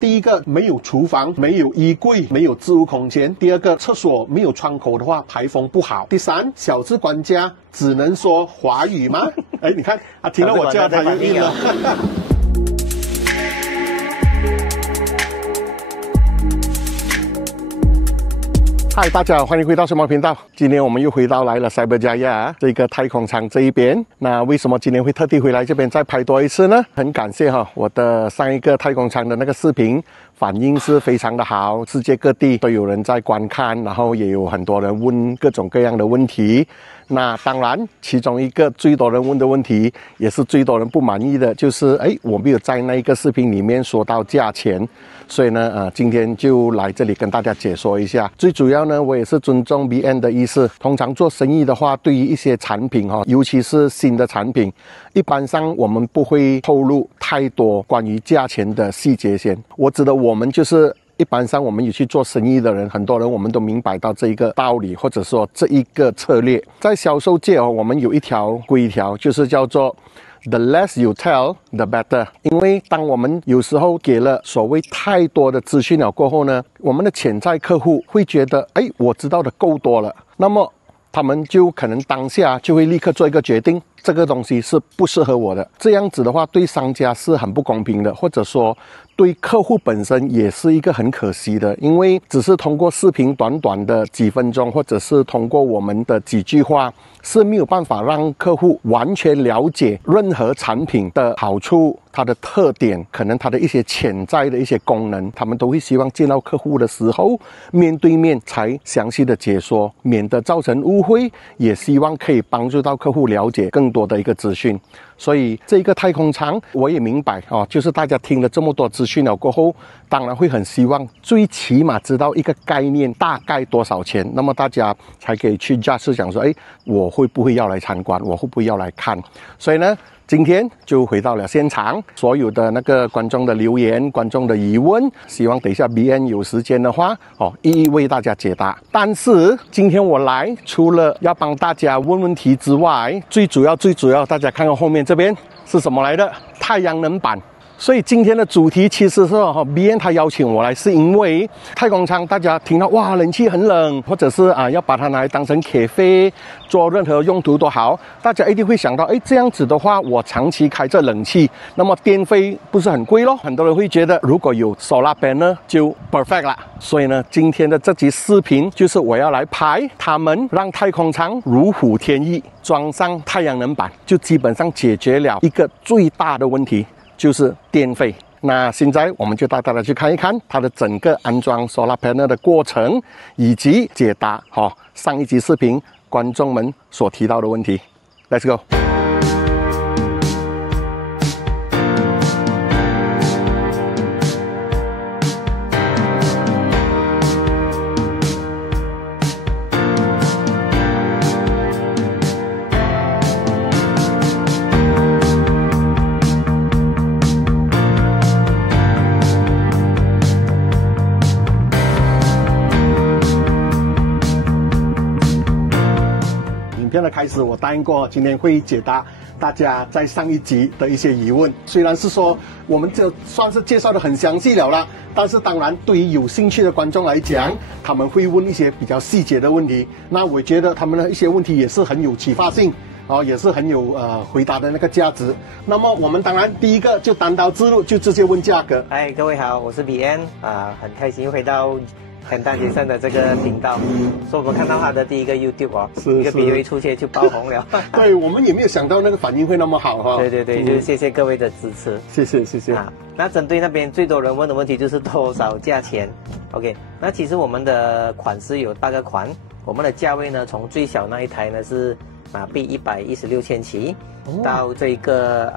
第一个，没有厨房，没有衣柜，没有置物空间；第二个，厕所没有窗口的话，排风不好；第三，小资管家只能说华语吗？哎，你看，听到我叫他就应了。嗨，大家好，欢迎回到什么频道？今天我们又回到来了塞伯加亚这个太空舱这一边。那为什么今天会特地回来这边再拍多一次呢？很感谢我的上一个太空舱的那个视频反应是非常的好，世界各地都有人在观看，然后也有很多人问各种各样的问题。那当然，其中一个最多人问的问题，也是最多人不满意的，就是我没有在那一个视频里面说到价钱，所以呢，今天就来这里跟大家解说一下。最主要呢，我也是尊重 BN 的意思。通常做生意的话，对于一些产品尤其是新的产品，一般上我们不会透露太多关于价钱的细节先。我指的我们就是一般上我们有去做生意的人，很多人我们都明白到这一个道理，或者说这一个策略。在销售界我们有一条规条，就是叫做 The less you tell, the better。 因为当我们有时候给了所谓太多的资讯了过后呢，我们的潜在客户会觉得我知道的够多了，那么他们就可能当下就会立刻做一个决定，这个东西是不适合我的。这样子的话对商家是很不公平的，或者说对客户本身也是一个很可惜的。因为只是通过视频短短的几分钟，或者是通过我们的几句话，是没有办法让客户完全了解任何产品的好处，它的特点，可能它的一些潜在的一些功能，他们都会希望见到客户的时候面对面才详细的解说，免得造成误会，也希望可以帮助到客户了解更多的一个资讯。所以这个太空舱我也明白就是大家听了这么多资讯了过后，当然会很希望最起码知道一个概念大概多少钱，那么大家才可以去假设想说我会不会要来参观，我会不会要来看。所以呢，今天就回到了现场，所有的那个观众的留言，观众的疑问，希望等一下 BN 有时间的话一一为大家解答。但是今天我来除了要帮大家问问题之外，最主要大家看看后面这边是什么来的？太阳能板。所以今天的主题其实是BN 他邀请我来，是因为太空舱大家听到哇冷气很冷，或者是要把它拿来当成咖啡做任何用途都好，大家一定会想到这样子的话我长期开着冷气，那么电费不是很贵咯？很多人会觉得如果有 solar panel 就 perfect 了。所以呢，今天的这集视频就是我要来拍他们让太空舱如虎添翼，装上太阳能板，就基本上解决了一个最大的问题，就是电费。那现在我们就带大家去看一看它的整个安装 solar panel 的过程，以及解答上一集视频观众们所提到的问题。 Let's go。影片的开始，我答应过今天会解答大家在上一集的一些疑问。虽然是说我们就算是介绍的很详细了啦，但是当然对于有兴趣的观众来讲，他们会问一些比较细节的问题。那我觉得他们的一些问题也是很有启发性，也是很有回答的那个价值。那么我们当然第一个就单刀直入，就直接问价格。嗨，各位好，我是 BN 很开心回到PandaJason的这个频道，所以我们看到他的第一个 YouTube 一个 video 一出现就爆红了。对，我们也没有想到那个反应会那么好对，就是谢谢各位的支持，谢谢那针对那边最多人问的问题就是多少价钱 ？OK， 那其实我们的款式有8个款，我们的价位呢，从最小那一台呢是币116千起，到这个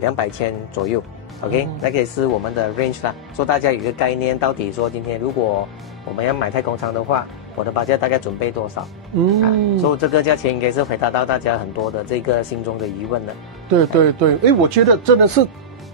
200千左右。OK， 那个也是我们的 range 啦，说大家有一个概念，到底说今天如果我们要买太空舱的话，我的budget大概准备多少？所以这个价钱应该是回答到大家很多的这个心中的疑问的。对，我觉得真的是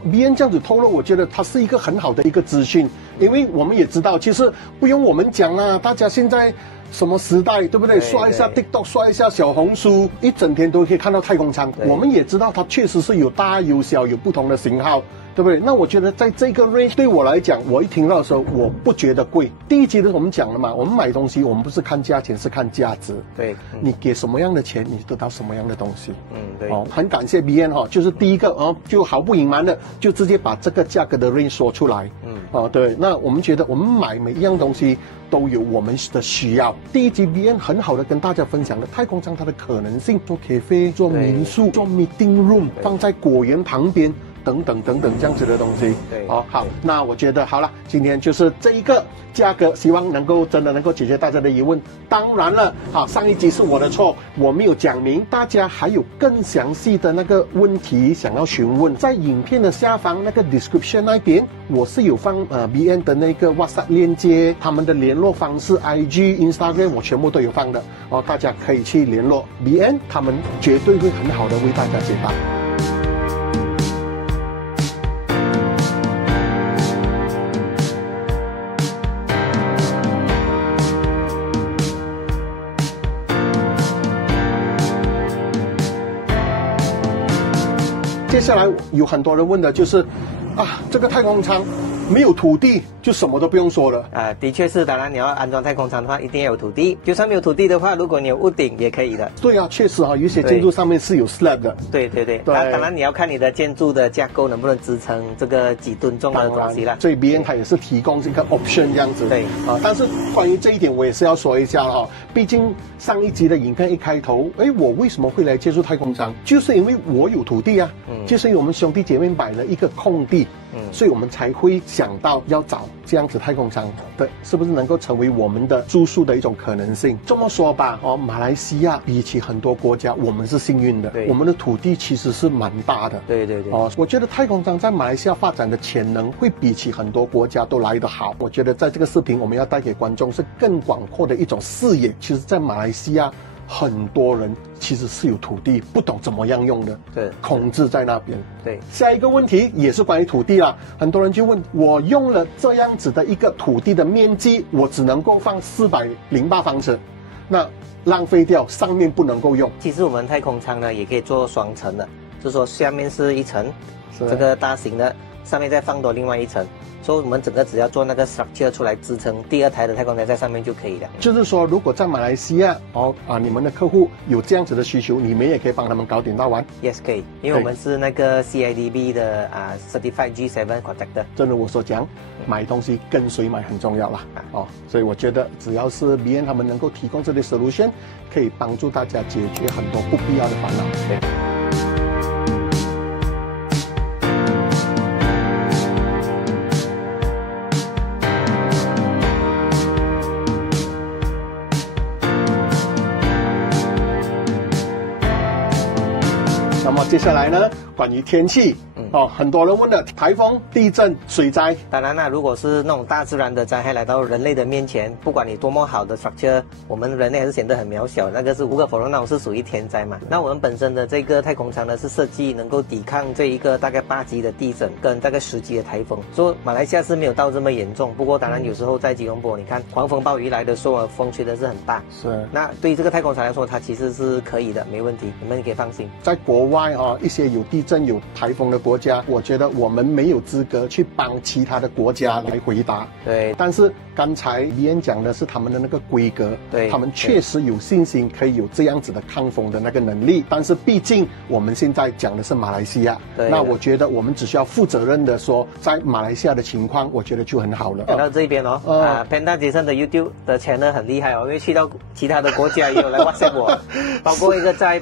BN 这样子透露，我觉得它是一个很好的一个资讯，因为我们也知道，其实不用我们讲啦，大家现在什么时代，对不对？刷一下 TikTok， 刷一下小红书，一整天都可以看到太空舱。我们也知道它确实是有大有小，有不同的型号。对不对？那我觉得在这个 range 对我来讲，我一听到的时候，我不觉得贵。第一集的时候我们讲了嘛，我们买东西我们不是看价钱，是看价值。对，你给什么样的钱，你得到什么样的东西。对。很感谢 BN 就是第一个就毫不隐瞒的就直接把这个价格的 range 说出来。对，那我们觉得我们买每一样东西都有我们的需要。第一集 BN 很好的跟大家分享了太空舱它的可能性，做cafe、做民宿、做 meeting room， 放在果园旁边。等等这样子的东西，对，好，那我觉得好了，今天就是这一个价格，希望真的能够解决大家的疑问。当然了，上一集是我的错，我没有讲明，大家还有更详细的那个问题想要询问，在影片的下方那个 description 那边，我是有放BN 的那个 WhatsApp 链接，他们的联络方式 IG、Instagram 我全部都有放的大家可以去联络 BN， 他们绝对会很好的为大家解答。接下来有很多人问的就是这个太空舱没有土地就什么都不用说了的确是，当然你要安装太空舱的话，一定要有土地。就算没有土地的话，如果你有屋顶也可以的。对确实有一些建筑上面是有 slab 的。对。当然你要看你的建筑的架构能不能支撑这个几吨重的东西啦。所以 BN 它也是提供这个 option 这样子。对但是关于这一点我也是要说一下毕竟上一集的影片一开头，我为什么会来接触太空舱？就是因为我有土地就是因为我们兄弟姐妹买了一个空地。所以我们才会想到要找这样子太空舱，对，是不是能够成为我们的住宿的一种可能性？这么说吧，马来西亚比起很多国家，我们是幸运的，我们的土地其实是蛮大的。对。我觉得太空舱在马来西亚发展的潜能会比起很多国家都来得好。我觉得在这个视频我们要带给观众是更广阔的一种视野。其实，在马来西亚。很多人其实是有土地，不懂怎么样用的，对，空置在那边。对，下一个问题也是关于土地啦，很多人就问我用了这样子的一个土地的面积，我只能够放408方尺，那浪费掉，上面不能够用。其实我们太空舱呢也可以做双层的，就是说下面是一层，这个大型的，上面再放多另外一层。所以我们整个只要做那个 structure 出来支撑第二台的太空舱在上面就可以了。就是说，如果在马来西亚你们的客户有这样子的需求，你们也可以帮他们搞点到完。Yes， 可以，因为我们是那个 CIDB 的Certified G7 Contractor。真的，我所讲，买东西跟谁买很重要啦。所以我觉得只要是 BN 他们能够提供这类 solution， 可以帮助大家解决很多不必要的烦恼。对。那么接下来呢，关于天气，很多人问的台风、地震、水灾。当然啦，如果是那种大自然的灾害来到人类的面前，不管你多么好的 structure， 我们人类还是显得很渺小，那个是无可否认，那种是属于天灾嘛。那我们本身的这个太空舱呢，是设计能够抵抗这一个大概8级的地震跟大概10级的台风。所以马来西亚是没有到这么严重，不过当然有时候在吉隆坡，你看狂风暴雨来的时候，风吹的是很大。是。那对于这个太空舱来说，它其实是可以的，没问题，你们可以放心。在国外一些有地震、有台风的国家，我觉得我们没有资格去帮其他的国家来回答。对。但是刚才BN讲的是他们的那个规格，对，他们确实有信心可以有这样子的抗风的那个能力。但是毕竟我们现在讲的是马来西亚，那我觉得我们只需要负责任的说，在马来西亚的情况，我觉得就很好了。讲到这边PandaJason 的 YouTube 的 channel 很厉害因为去到其他的国家也有来 WhatsApp 我，包括一个在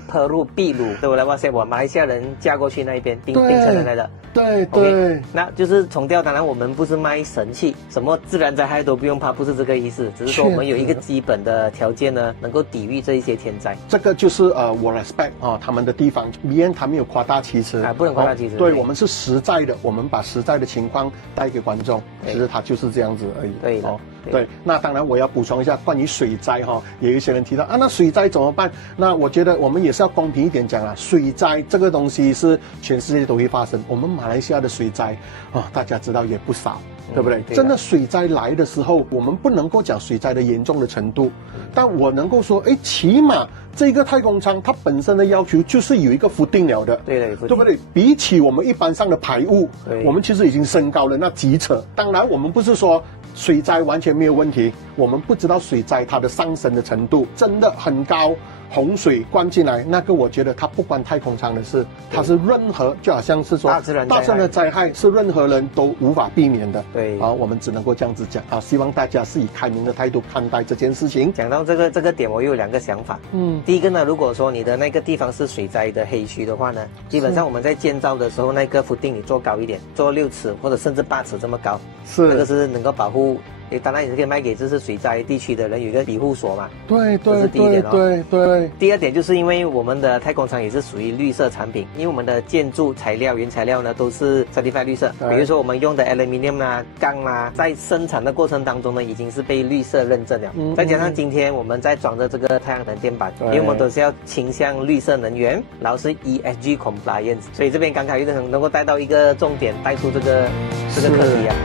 秘鲁都有来 WhatsApp 我，马来西亚人嫁过去那一边，槟城人来的。对。那就是重调，当然我们不是卖神器，什么自然灾害都不用怕，不是这个意思，只是说我们有一个基本的条件呢，能够抵御这一些天灾。这个就是我 respect 他们的地方，BN 他没有夸大其词不能夸大其词。对，我们是实在的，我们把实在的情况带给观众，其实它就是这样子而已。对的。对，那当然我要补充一下关于水灾哈，也有一些人提到啊，那水灾怎么办？那我觉得我们也是要公平一点讲啊，水灾这个东西是全世界都会发生，我们马来西亚的水灾啊，大家知道也不少。对不对？真的水灾来的时候，我们不能够讲水灾的严重的程度，但我能够说，哎，起码这个太空舱它本身的要求就是有一个浮定了的，对不对？比起我们一般上的排污，我们其实已经升高了那几扯。当然，我们不是说水灾完全没有问题，我们不知道水灾它的上升的程度真的很高。洪水灌进来，那个我觉得它不关太空舱的事，它是任何就好像是说大自然的灾害是任何人都无法避免的。对，啊，我们只能够这样子讲啊，希望大家是以开明的态度看待这件事情。讲到这个点，我又有2个想法。第一个呢，如果说你的那个地方是水灾的黑区的话呢，基本上我们在建造的时候，那个浮定你做高一点，做6尺或者甚至8尺这么高，这个是能够保护。当然也是可以卖给就是水灾地区的人有一个庇护所嘛。对，这是第一点哦。对。第二点就是因为我们的太空舱也是属于绿色产品，因为我们的建筑材料原材料呢都是 certified 绿色，比如说我们用的 aluminium 啊、钢啊，在生产的过程当中呢已经是被绿色认证了。再加上今天我们在装的这个太阳能电板，因为我们都是要倾向绿色能源，然后是 ESG compliance， 所以这边刚好又能够带到一个重点，带出这个课题啊。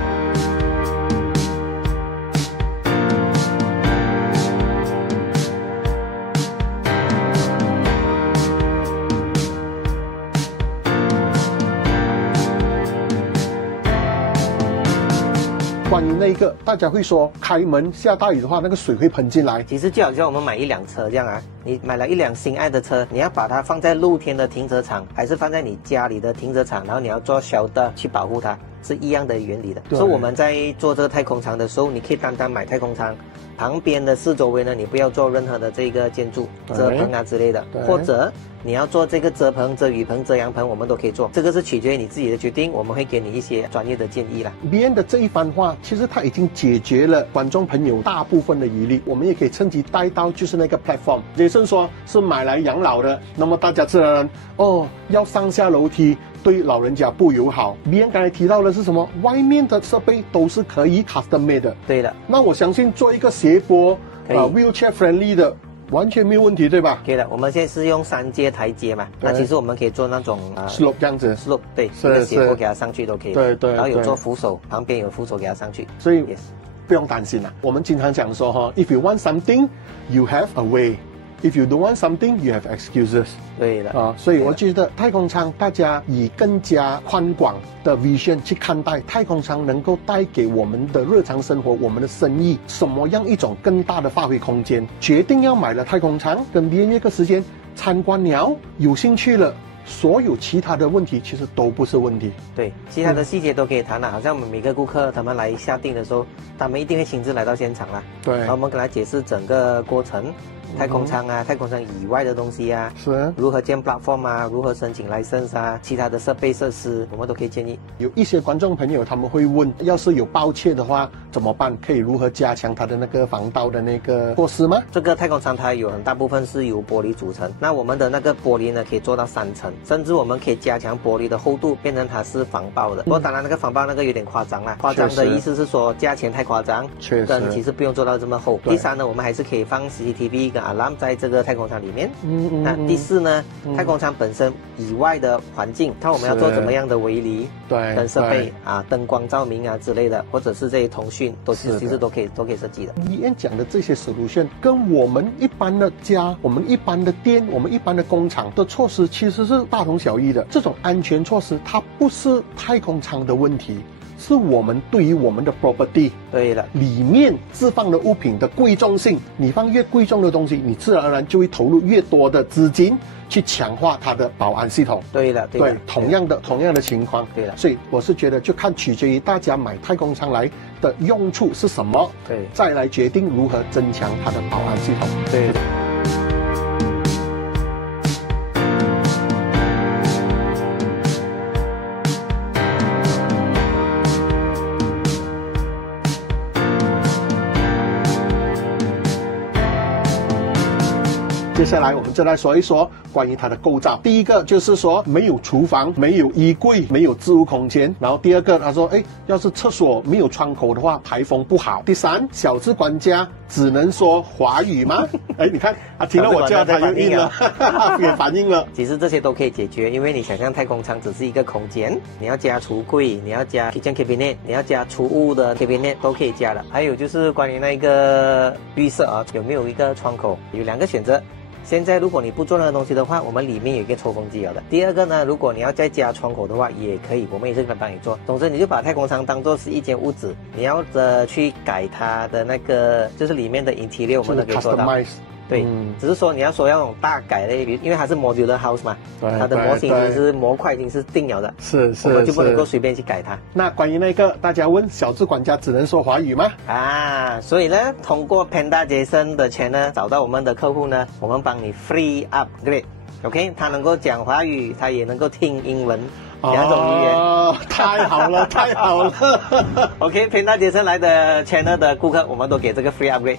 关于那个，大家会说开门下大雨的话，那个水会喷进来。其实就好像我们买一辆车这样啊，你买了一辆心爱的车，你要把它放在露天的停车场，还是放在你家里的停车场，然后你要做shelter去保护它，是一样的原理的。所以我们在做这个太空舱的时候，你可以单单买太空舱，旁边的四周围呢，你不要做任何的这个建筑、遮棚啊之类的，或者你要做这个遮棚、遮雨棚、遮阳棚，我们都可以做，这个是取决于你自己的决定，我们会给你一些专业的建议啦。BN 的这一番话，其实它已经解决了观众朋友大部分的疑虑，我们也可以趁机带到就是那个 platform。Jason 说是买来养老的，那么大家自然要上下楼梯，对老人家不友好。BN 刚才提到的是什么？外面的设备都是可以 custom made 的。对的。那我相信做一个斜坡wheelchair friendly 的。完全没有问题，对吧？可以的，我们现在是用3阶台阶嘛，那其实我们可以做那种slope 这样子 ，slope 对，一个斜坡给它上去都可以。对，然后有做扶手，旁边有扶手给它上去，所以不用担心啦。我们经常讲说哈 ，if you want something, you have a way. If you don't want something, you have excuses. 对的啊，所以我觉得太空舱大家以更加宽广的 vision 去看待太空舱，能够带给我们的日常生活、我们的生意什么样一种更大的发挥空间。决定要买了太空舱，跟别人约个时间参观了，有兴趣了。所有其他的问题其实都不是问题，对，其他的细节都可以谈了。好像我们每个顾客他们来下定的时候，他们一定会亲自来到现场啦。对，然后我们跟他解释整个过程，太空舱啊，太空舱以外的东西啊，是如何建 platform 啊，如何申请 license 啊，其他的设备设施，我们都可以建议。有一些观众朋友他们会问，要是有爆窃的话怎么办？可以如何加强它的那个防盗的那个措施吗？这个太空舱它有很大部分是由玻璃组成，那我们的那个玻璃呢可以做到3层，甚至我们可以加强玻璃的厚度，变成它是防爆的。不过当然那个防爆那个有点夸张啦，夸张的意思是说价钱太夸张，跟其实不用做到这么厚。第3呢，我们还是可以放 CCTV 跟 alarm 在这个太空舱里面。那第4呢，太空舱本身以外的环境，看我们要做怎么样的围篱，对，跟设备啊、灯光照明啊之类的，或者是这些通讯，都其实都可以设计的。里面讲的这些 solution 跟我们一般的家、我们一般的店、我们一般的工厂的措施其实是大同小异的。这种安全措施，它不是太空舱的问题。是我们对于我们的 property 对了里面置放的物品的贵重性，你放越贵重的东西，你自然而然就会投入越多的资金去强化它的保安系统。对了，对，同样的情况。对了，所以我是觉得就看取决于大家买太空舱来的用处是什么，对，再来决定如何增强它的保安系统。对。接下来我们就来说一说关于它的构造。第一个就是说没有厨房、没有衣柜、没有置物空间。然后第二个他说，要是厕所没有窗口的话，排风不好。第三，小资管家只能说华语吗？你看他听了我叫他就应了，也反应了。其实这些都可以解决，因为你想象太空舱只是一个空间，你要加橱柜，你要加 kitchen cabinet， 你要加储物的 cabinet 都可以加了。还有就是关于那个浴室啊，有没有一个窗口？有2个选择。现在如果你不做那个东西的话，我们里面有一个抽风机了的。第二个呢，如果你要再加窗口的话，也可以，我们也是可以帮你做。总之，你就把太空舱当做是一间屋子，你要去改它的那个，就是里面的 interior， 我们都可以做到。对，只是说你要说要那种大改的，因为它是 modular house 嘛，它的模型已经是模块已经是定了的，是，我们就不能够随便去改它。那关于那个大家问小资管家只能说华语吗？所以呢，通过 PandaJason 的channel找到我们的客户呢，我们帮你 free upgrade。OK， 他能够讲华语，他也能够听英文。2种语言，太好了，太好了。OK，PandaJason 来的 channel 的顾客，我们都给这个 free upgrade。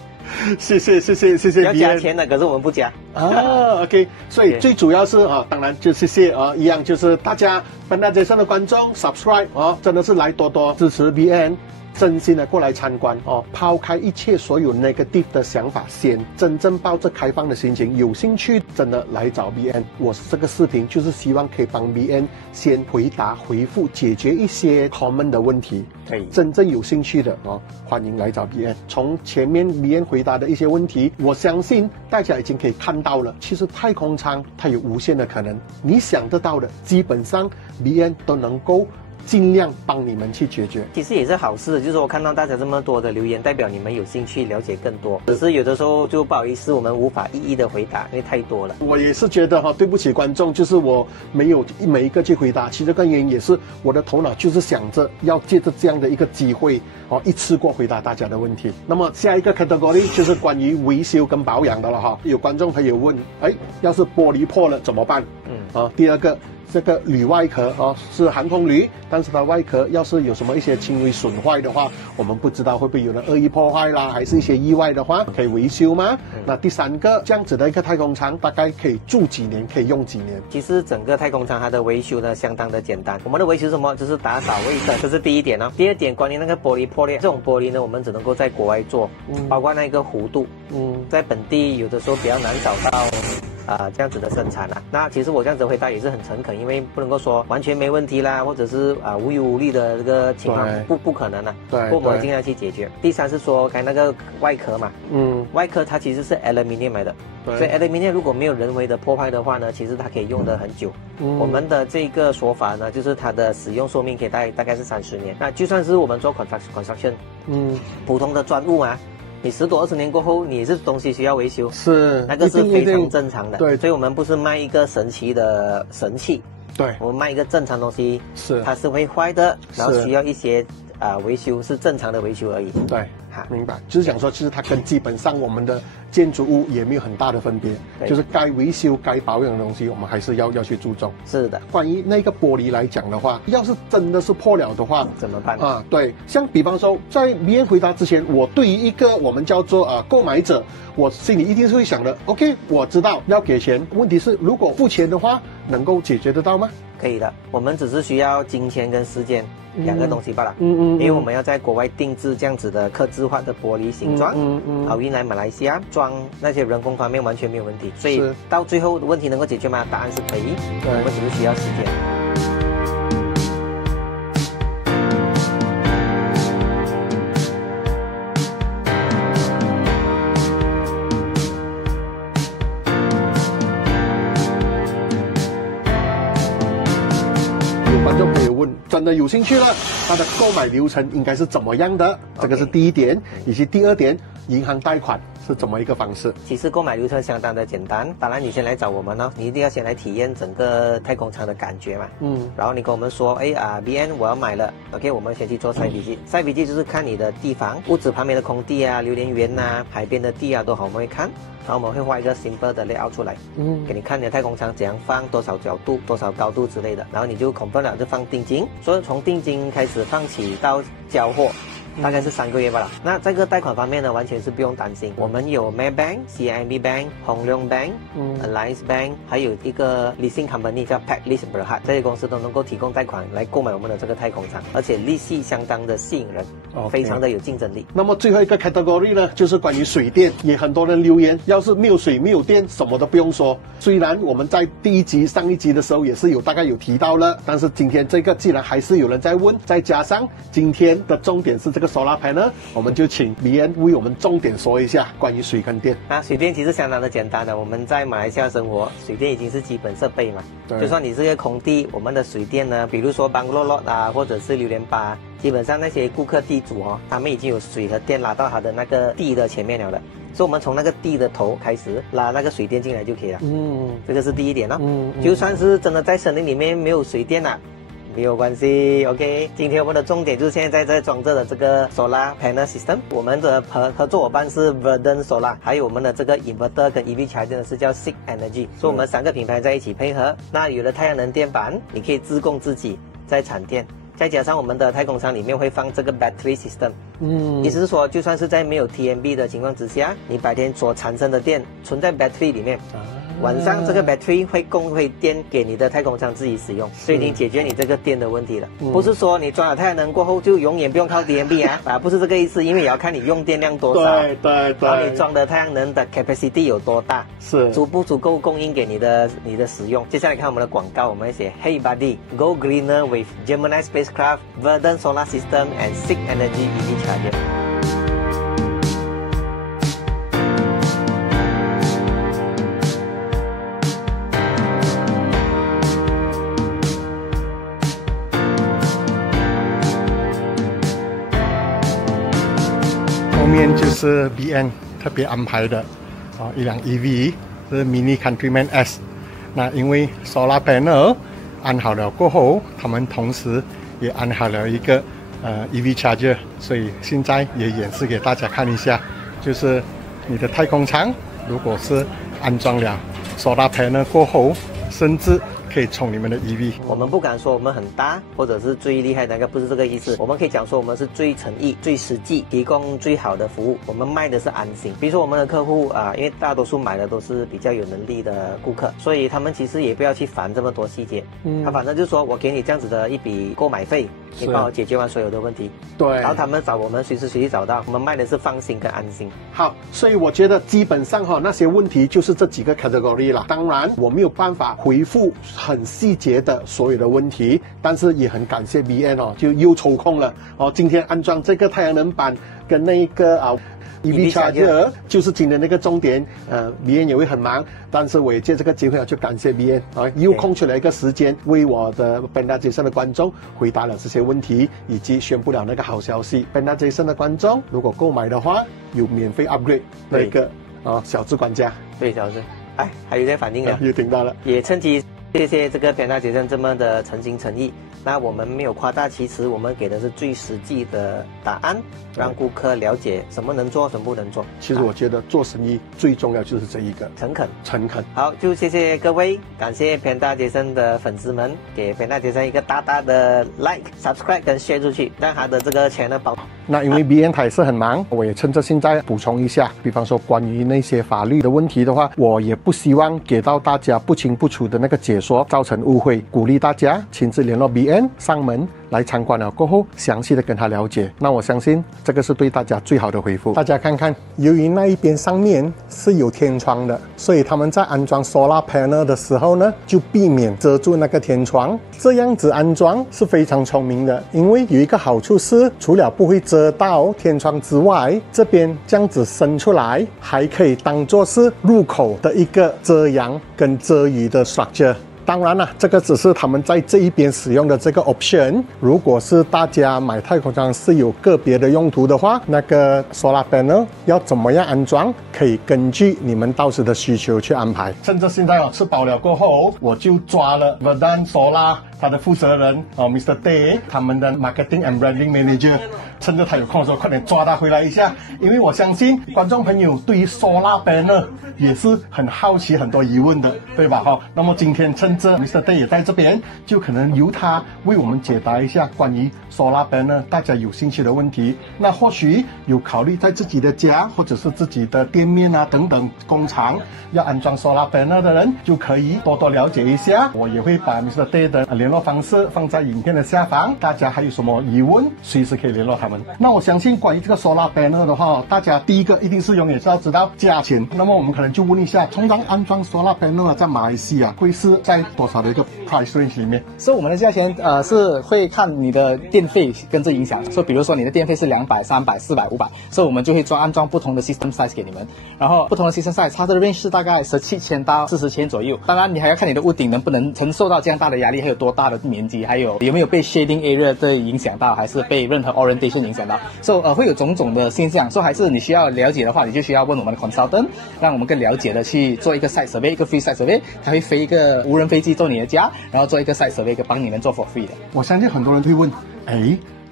谢谢。要加钱的，可是我们不加。OK， 所以最主要是当然就谢谢一样就是大家 PandaJason 的观众 subscribe 真的是来多多支持 BN。真心的过来参观抛开一切所有 negative 的想法，先真正抱着开放的心情，有兴趣真的来找 BN。我这个视频就是希望可以帮 BN 先回复解决一些 common 的问题。对，真正有兴趣的欢迎来找 BN。从前面 BN 回答的一些问题，我相信大家已经可以看到了，其实太空舱它有无限的可能，你想得到的基本上 BN 都能够尽量帮你们去解决。其实也是好事的，就是我看到大家这么多的留言，代表你们有兴趣了解更多。只是有的时候就不好意思，我们无法一一的回答，因为太多了。我也是觉得对不起观众，就是我没有每一个去回答。其实个原因也是我的头脑就是想着要借着这样的一个机会一次过回答大家的问题。那么下一个 category 就是关于维修跟保养的了有观众朋友问，要是玻璃破了怎么办？第二个。这个铝外壳是航空铝，但是它外壳要是有什么一些轻微损坏的话，我们不知道会不会有人恶意破坏啦，还是一些意外的话，可以维修吗？那第三个，这样子的一个太空舱大概可以住几年，可以用几年？其实整个太空舱它的维修呢相当的简单，我们的维修什么？就是打扫卫生，这是第一点第二点，关于那个玻璃破裂，这种玻璃呢我们只能够在国外做，包括那个弧度，在本地有的时候比较难找到。这样子的生产那其实我这样子回答也是很诚恳，因为不能够说完全没问题啦，或者是无忧无虑的这个情况，不可能对，我们尽量去解决。第三是说刚才那个外壳嘛，外壳它其实是 aluminium 来的，所以 aluminium 如果没有人为的破坏的话呢，其实它可以用得很久。我们的这个说法呢，就是它的使用寿命可以大概是30年。那就算是我们做 construction，普通的砖物你10多20年过后，你是东西需要维修，是那个是非常正常的。对，所以我们不是卖一个神奇的神器，对，我们卖一个正常东西，它是会坏的，然后需要一些维修，是正常的维修而已。对，明白。就是讲说，其实它跟基本上我们的建筑物也没有很大的分别，就是该维修、该保养的东西，我们还是要去注重。是的。关于那个玻璃来讲的话，要是真的是破了的话，怎么办对，像比方说，在别人回答之前，我对于一个我们叫做购买者，我心里一定是会想的 ，OK， 我知道要给钱，问题是如果付钱的话，能够解决得到吗？可以的，我们只是需要金钱跟时间2个东西罢了。因为我们要在国外定制这样子的客制化的玻璃形状，运来马来西亚装，那些人工方面完全没有问题。所以到最后问题能够解决吗？答案是可以，我们只是需要时间。观众朋友问，真的有兴趣了，它的购买流程应该是怎么样的？这个是第一点，以及第二点，银行贷款是怎么一个方式？其实购买流程相当的简单，当然你先来找我们你一定要先来体验整个太空舱的感觉嘛。然后你跟我们说，BN 我要买了 ，OK， 我们先去做筛笔记。筛笔记就是看你的地方，屋子旁边的空地榴莲园海边的地都好，我们会看。然后我们会画一个 simple 的 layout 出来，给你看你的太空舱怎样放，多少角度、多少高度之类的。然后你就 confirm 了就放定金，所以从定金开始放起到交货大概是3个月罢了。那这个贷款方面呢，完全是不用担心，我们有 Maybank、CIMB Bank、Hong Leong Bank、Alliance Bank， 还有一个 leasing company 叫 PandaJason Bhd， 这些公司都能够提供贷款来购买我们的这个太空舱，而且利息相当的吸引人，非常的有竞争力。那么最后一个 category 呢，就是关于水电，也很多人留言，要是没有水没有电，什么都不用说。虽然我们在第一集、上一集的时候也是大概有提到了，但是今天这个既然还是有人在问，再加上今天的重点是这个 solar panel， 我们就请米恩为我们重点说一下关于水跟电。水电其实相当的简单的，我们在马来西亚生活，水电已经是基本设备嘛。就算你是个空地，我们的水电呢，比如说bungalow lot啊，或者是榴莲吧，基本上那些顾客地主他们已经有水和电拉到他的那个地的前面了的。所以我们从那个地的头开始拉那个水电进来就可以了。这个是第一点就算是真的在森林里面没有水电没有关系 ，OK。今天我们的重点就是现在在装着的这个 Solar Panel System， 我们的合作伙伴是 Verdant Solar， 还有我们的这个 Inverter 跟 EV Charger 呢是叫 Seek Energy， 所以我们3个品牌在一起配合。那有了太阳能电板，你可以自供自己在产电。再加上我们的太空舱里面会放这个 battery system， 意思是说，就算是在没有 TNB 的情况之下，你白天所产生的电存在 battery 里面，晚上这个 battery 会供回电给你的太空舱自己使用，所以已经解决你这个电的问题了。不是说你装了太阳能过后就永远不用靠 TNB 不是这个意思，因为也要看你用电量多少，对，然后你装的太阳能的 capacity 有多大，足不足够供应给你的使用。接下来看我们的广告，我们会写 Hey buddy, go greener with Gemini Spacecraft, Verdant Solar System and Seek Energy EV Charger。后面就是 BN 特别安排的一辆 EV 是 Mini Countryman S。那因为 Solar Panel 安好了过后，他们同时也安好了一个EV Charger， 所以现在也演示给大家看一下，就是你的太空舱如果是安装了 Solar Panel 过后，甚至可以充你们的 EV。我们不敢说我们很大，或者是最厉害的，不是这个意思。我们可以讲说我们是最诚意、最实际，提供最好的服务。我们卖的是安心。比如说我们的客户因为大多数买的都是比较有能力的顾客，所以他们其实也不要去烦这么多细节。他反正就是说我给你这样子的一笔购买费，你帮我解决完所有的问题。对。然后他们找我们随时随地找到，我们卖的是放心跟安心。好，所以我觉得基本上那些问题就是这几个 category 啦。当然我没有办法回复很细节的所有的问题，但是也很感谢 BN 就又抽空了今天安装这个太阳能板跟那个EV Charger 就是今天那个重点，BN 也会很忙，但是我也借这个机会就感谢 BN 又空出来一个时间为我的 PandaJason 的观众回答了这些问题，以及宣布了那个好消息。PandaJason 的观众如果购买的话，有免费 upgrade 那个小智管家。对，小智，还有在反应了，又听到了，也趁机谢谢这个PandaJason这么的诚心诚意。那我们没有夸大其词，我们给的是最实际的答案，让顾客了解什么能做，什么不能做。其实我觉得做生意最重要就是这一个诚恳。好，就谢谢各位，感谢PandaJason的粉丝们，给PandaJason一个大大的 like、subscribe 跟 share 出去，让他的这个channel爆。那因为 BN 他也是很忙，我也趁着现在补充一下，比方说关于那些法律的问题的话，我也不希望给到大家不清不楚的那个解说，造成误会，鼓励大家亲自联络 BN 上门来参观了过后，详细的跟他了解。那我相信这个是对大家最好的回复。大家看看，由于那一边上面是有天窗的，所以他们在安装 Solar Panel 的时候呢，就避免遮住那个天窗。这样子安装是非常聪明的，因为有一个好处是，除了不会遮到天窗之外，这边这样子伸出来，还可以当作是入口的一个遮阳跟遮雨的 structure。当然了，这个只是他们在这一边使用的这个 option。如果是大家买太空舱是有个别的用途的话，那个 solar panel 要怎么样安装，可以根据你们到时的需求去安排。趁着现在吃饱了过后，我就抓了 Verdant Solar 他的负责人Mr. Day， 他们的 Marketing and Branding Manager， 趁着他有空的时候，快点抓他回来一下，因为我相信观众朋友对于 Solar Panel 也是很好奇、很多疑问的，对吧？那么今天趁着 Mr. Day 也在这边，就可能由他为我们解答一下关于 Solar Panel 大家有兴趣的问题。那或许有考虑在自己的家或者是自己的店面啊等等工厂要安装 Solar Panel 的人，就可以多多了解一下。我也会把 Mr. Day 的联络方式放在影片的下方，大家还有什么疑问，随时可以联络他们。那我相信关于这个 Solar Panel 的话，大家第一个一定是永远是要知道价钱。那么我们可能就问一下，通常安装 Solar Panel 在马来西亚会是在多少的一个 price range 里面？所以我们的价钱是会看你的电费跟着影响。所以比如说你的电费是200、300、400、500，所以我们就会安装不同的 system size 给你们。然后不同的 system size， 它的 range 是大概17,000到40,000左右。当然你还要看你的屋顶能不能承受到这样大的压力，还有多大的面积，还有没有被 shading area 的影响到，还是被任何 orientation 影响到。所以会有种种的现象。所以还是你需要了解的话，你就需要问我们的 consultant， 让我们更了解的去做一个 site survey， 一个 free site survey， 他会飞一个无人飞机到你的家，然后做一个 site survey， 帮你们做 for free 的。我相信很多人会问，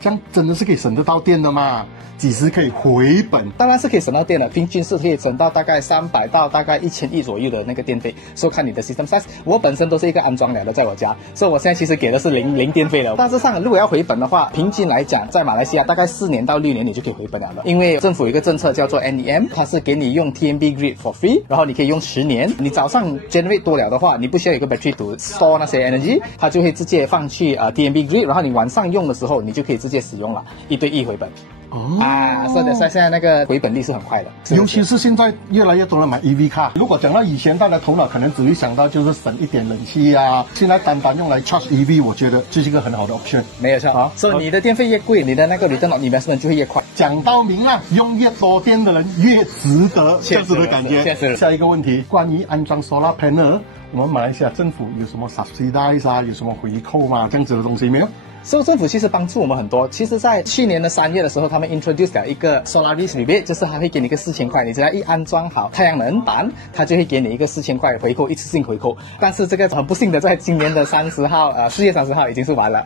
这样真的是可以省得到电的吗？几时可以回本？当然是可以省到电的，平均是可以省到大概300到大概1000亿左右的那个电费。所以看你的 system size， 我本身都是一个安装了的，在我家，所以我现在其实给的是零电费了。大致上如果要回本的话，平均来讲，在马来西亚大概4年到6年你就可以回本了的。因为政府有一个政策叫做 NEM， 它是给你用 TNB grid for free， 然后你可以用10年。你早上 generate 多了的话，你不需要有一个 battery to store 那些 energy， 它就会直接放去TNB grid， 然后你晚上用的时候，你就可以直接使用了，1对1回本。是的，现在那个回本率是很快的，尤其是现在越来越多人买 EV 卡。如果讲到以前，大家头脑可能只会想到就是省一点冷气啊，现在单用来 charge EV， 我觉得这是一个很好的 option。没有错所以你的电费越贵，你的那个 return on investment 就会越快。讲到明了，用越多电的人越值得，这样子的感觉。下一个问题，关于安装 solar panel， 我们马来西亚政府有什么 subsidize 啊，有什么回扣吗？这样子的东西没有？所以政府其实帮助我们很多。其实在去年的3月的时候，他们 introduce 了一个 solar lease rebate， 就是他会给你一个4000块，你只要一安装好太阳能板，他就会给你一个4000块回扣，一次性回扣。但是这个很不幸的，在今年的4月30号已经是完了。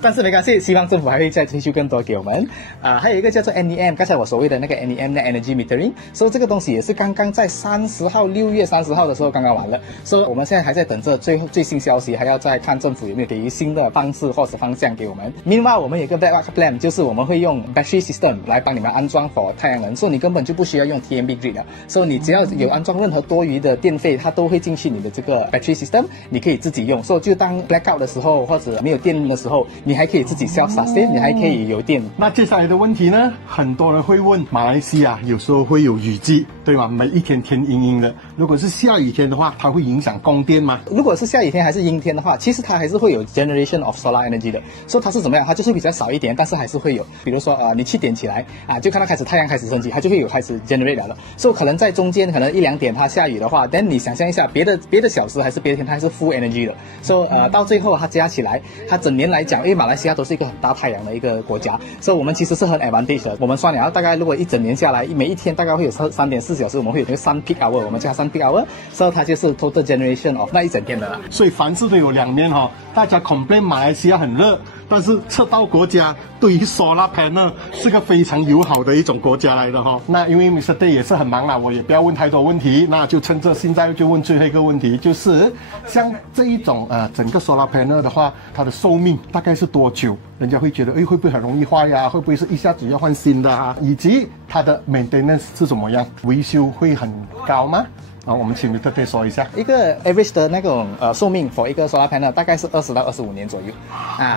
但是没关系，希望政府还会再推出更多给我们。还有一个叫做 NEM， 刚才我所谓的那个 NEM 的 energy metering， 所以这个东西也是刚刚在6月30号的时候刚刚完了。所以我们现在还在等着最新消息，还要再看政府有没有给予新的方式或者方向给我们。Meanwhile， 我们有一个 backup plan， 就是我们会用 battery system 来帮你们安装 for 太阳能，所以你根本就不需要用 TNB grid 了。所以你只要有安装任何多余的电费，它都会进去你的这个 battery system， 你可以自己用。所以就当 blackout 的时候或者没有电的时候，你还可以自己 self sustain， 你还可以有电。那接下来的问题呢，很多人会问，马来西亚有时候会有雨季，对吗？每一天天阴阴的，如果是下雨天的话，它会影响供电吗？如果是下雨天还是阴天的话，其实它还是会有 generation of solar energy 的。所以它是怎么样？它就是比较少一点，但是还是会有。比如说你7点起来就看到太阳开始升起，它就会有开始 generate 了。所以可能在中间可能1-2点它下雨的话，但你想象一下别的小时还是别的天它还是 full energy 的。所以到最后它加起来，它整年来讲，因为马来西亚都是一个很大太阳的一个国家，所以我们其实是很 advantage 的。我们算了大概如果一整年下来，每一天大概会有3.4小时，我们会有sun peak hour， 我们叫sun peak hour， 所以它就是 total generation of 那一整天的了。所以凡事都有两面大家 complain 马来西亚很热，但是赤道国家对于 solar panel 是个非常友好的一种国家来的那因为 Mr. Day 也是很忙啦，我也不要问太多问题，那就趁着现在就问最后一个问题，就是像这一种整个 solar panel 的话，它的寿命大概是多久？人家会觉得会不会很容易坏呀？会不会是一下子要换新的以及它的 maintenance 是怎么样？维修会很高吗？我们请 Mr. Day 说一下，一个 average 的那种寿命 for 一个 solar panel 大概是20到25年左右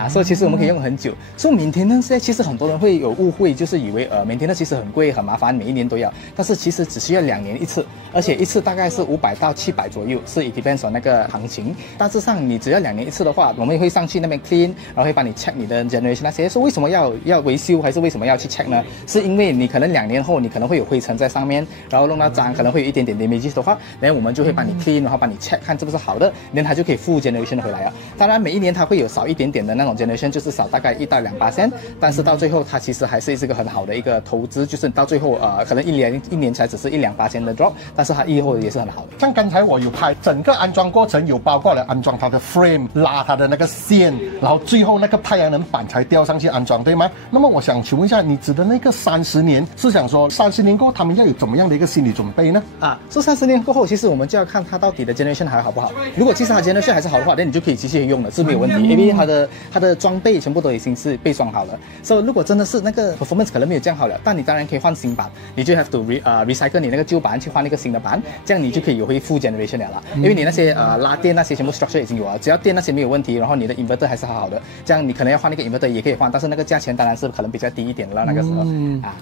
所以其实我们可以用很久。所以maintenance其实很多人会有误会，就是以为maintenance 其实很贵很麻烦，每一年都要，但是其实只需要2年一次，而且一次大概是500到700左右，是 it depends on 那个行情。大致上你只要2年一次的话，我们会上去那边 clean， 然后会帮你 check 你的 generation 那些。说为什么要维修，还是为什么要去 check 呢？是因为你可能2年后你可能会有灰尘在上面，然后弄到脏，可能会有一点点 damage 的话，然后我们就会帮你 clean， 然后帮你 check 看是不是好的，然后它就可以full generation 回来啊。当然每一年它会有少一点点的那种 generation， 就是少大概1到2%，但是到最后它其实还是一个很好的一个投资，就是到最后可能一年才只是1-2%的 drop， 但是它以后也是很好的。像刚才我有拍整个安装过程，有包括了安装它的 frame， 拉它的那个线，然后最后那个太阳能板才吊上去安装，对吗？那么我想请问一下，你指的那个30年是想说30年过后他们要有怎么样的一个心理准备呢？这30年过后，其实我们就要看它到底的 generation 还好不好。如果其实它 generation 还是好的话，那你就可以继续用了，是没有问题，因为它的装备全部都已经是被装好了。所以如果真的是那个 performance 可能没有这样好了，但你当然可以换新板，你就 have to recycle 你那个旧板去换一个新的板，这样你就可以有回full generation 了啦。因为你那些拉电那些全部 structure 已经有了，只要电那些没有问题，然后你的 inverter 还是好好的，这样你可能要换那个 inverter 也可以换，但是那个价钱当然是可能比较低一点了那个时候。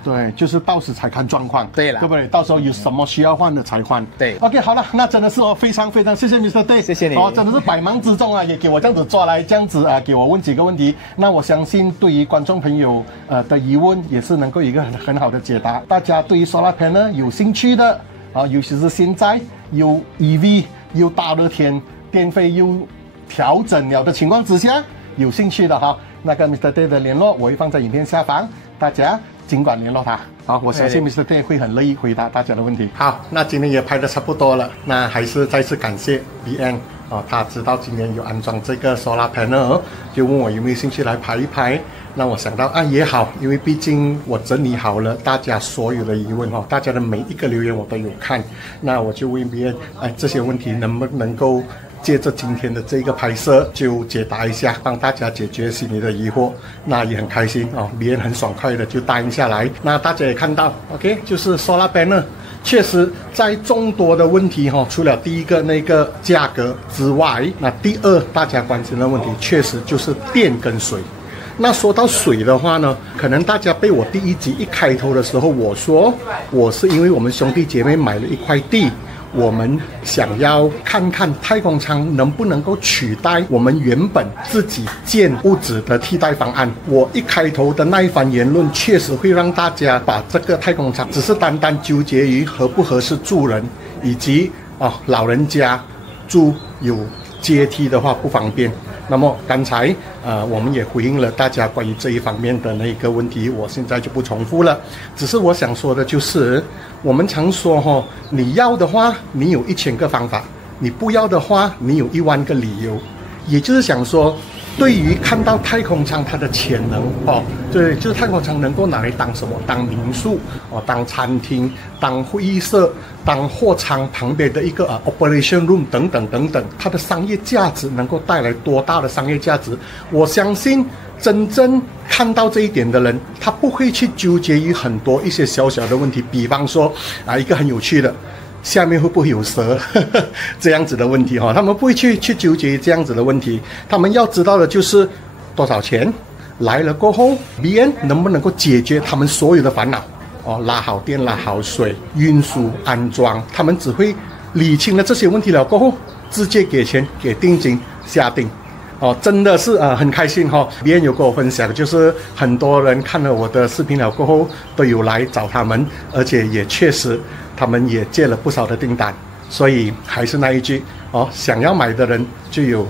对，就是到时才看状况，对了，对不对？到时候有什么需要换的才换。对 ，OK， 好了，那真的是非常谢谢 Mr. Day， 谢谢你真的是百忙之中也给我这样子抓来，这样子给我问几个问题。那我相信对于观众朋友的疑问也是能够有一个很好的解答。大家对于 solar panel 有兴趣的尤其是现在有 EV 又大热天，电费又调整了的情况之下，有兴趣的那个 Mr. Day 的联络我会放在影片下方，大家尽管联络他。好，我相信 Mr. Day 会很乐意回答大家的问题。好，那今天也拍得差不多了，那还是再次感谢 BN 他知道今年有安装这个 solar panel， 就问我有没有兴趣来拍一拍。那我想到也好，因为毕竟我整理好了大家所有的疑问大家的每一个留言我都有看，那我就问 BN 这些问题能不能够借着今天的这个拍摄就解答一下，帮大家解决心里的疑惑。那也很开心别人很爽快的就答应下来。那大家也看到 OK， 就是 solar panel 确实在众多的问题除了第一个那个价格之外，那第二大家关心的问题确实就是电跟水。那说到水的话呢，可能大家被我第一集一开头的时候我说我是因为我们兄弟姐妹买了一块地，我们想要看看太空舱能不能够取代我们原本自己建屋子的替代方案。我一开头的那一番言论确实会让大家把这个太空舱只是单单纠结于合不合适住人，以及老人家住有阶梯的话不方便。那么刚才我们也回应了大家关于这一方面的那个问题，我现在就不重复了。只是我想说的就是，我们常说你要的话你有1000个方法，你不要的话你有10000个理由。也就是想说，对于看到太空舱它的潜能对，就是太空舱能够拿来当什么？当民宿当餐厅，当会议室，当货舱旁边的一个operation room 等等等等，它的商业价值能够带来多大的商业价值？我相信真正看到这一点的人，他不会去纠结于很多一些小小的问题，比方说一个很有趣的。下面会不会有蛇这样子的问题他们不会去纠结这样子的问题，他们要知道的就是多少钱来了过后 BN 能不能够解决他们所有的烦恼拉好电拉好水运输安装，他们只会理清了这些问题了过后直接给钱给定金下定真的是很开心别人有跟我分享，就是很多人看了我的视频了过后都有来找他们，而且也确实他们也接了不少的订单。所以还是那一句想要买的人就有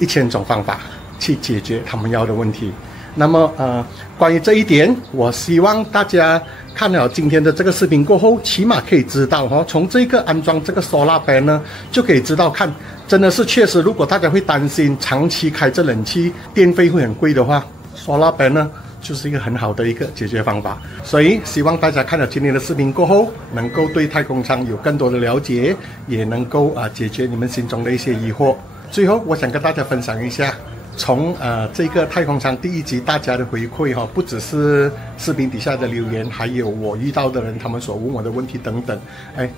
1000种方法去解决他们要的问题。那么关于这一点，我希望大家看了今天的这个视频过后，起码可以知道从这个安装这个 solar panel 呢，就可以知道看真的是确实，如果大家会担心长期开着冷气电费会很贵的话， solar panel 呢就是一个很好的一个解决方法。所以希望大家看了今天的视频过后，能够对太空舱有更多的了解，也能够解决你们心中的一些疑惑。最后我想跟大家分享一下，从这个太空舱第一集大家的回馈不只是视频底下的留言，还有我遇到的人他们所问我的问题等等，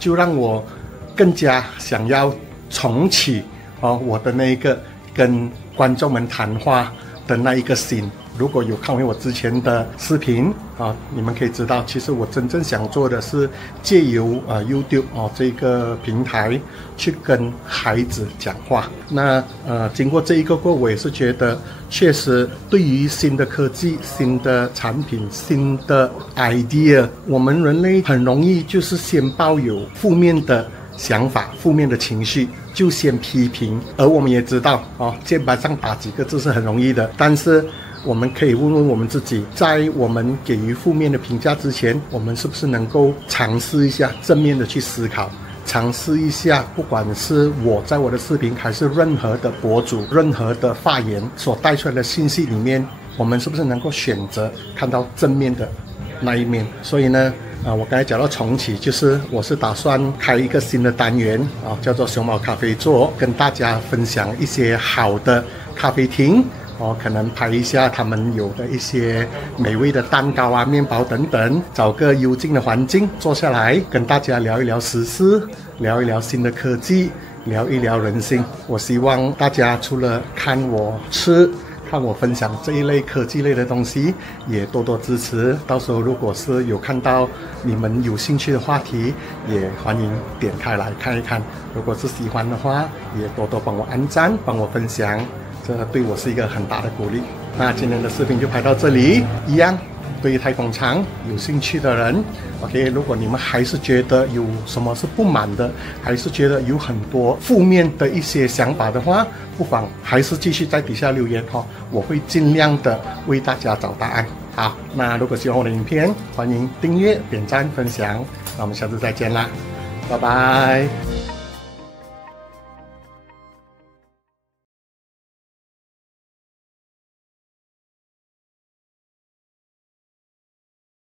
就让我更加想要重启我的那个跟观众们谈话的那一个心。如果有看回我之前的视频你们可以知道，其实我真正想做的是借由YouTube 这个平台去跟孩子讲话。那经过这一个过，我也是觉得确实对于新的科技、新的产品、新的 idea， 我们人类很容易就是先抱有负面的想法、负面的情绪，就先批评。而我们也知道键盘上打几个字是很容易的，但是我们可以问问我们自己，在我们给予负面的评价之前，我们是不是能够尝试一下正面的去思考，尝试一下，不管是我在我的视频，还是任何的博主、任何的发言所带出来的信息里面，我们是不是能够选择看到正面的那一面？所以呢，我刚才讲到重启，就是我是打算开一个新的单元叫做熊猫咖啡座，跟大家分享一些好的咖啡厅。可能拍一下他们有的一些美味的蛋糕啊、面包等等，找个幽静的环境坐下来，跟大家聊一聊时事，聊一聊新的科技，聊一聊人性。我希望大家除了看我吃、看我分享这一类科技类的东西，也多多支持。到时候如果是有看到你们有兴趣的话题，也欢迎点开来看一看。如果是喜欢的话，也多多帮我按赞，帮我分享。这对我是一个很大的鼓励。那今天的视频就拍到这里，一样对于太空舱有兴趣的人 ，OK， 如果你们还是觉得有什么是不满的，还是觉得有很多负面的一些想法的话，不妨还是继续在底下留言我会尽量的为大家找答案。好，那如果喜欢我的影片，欢迎订阅、点赞、分享。那我们下次再见啦，拜拜。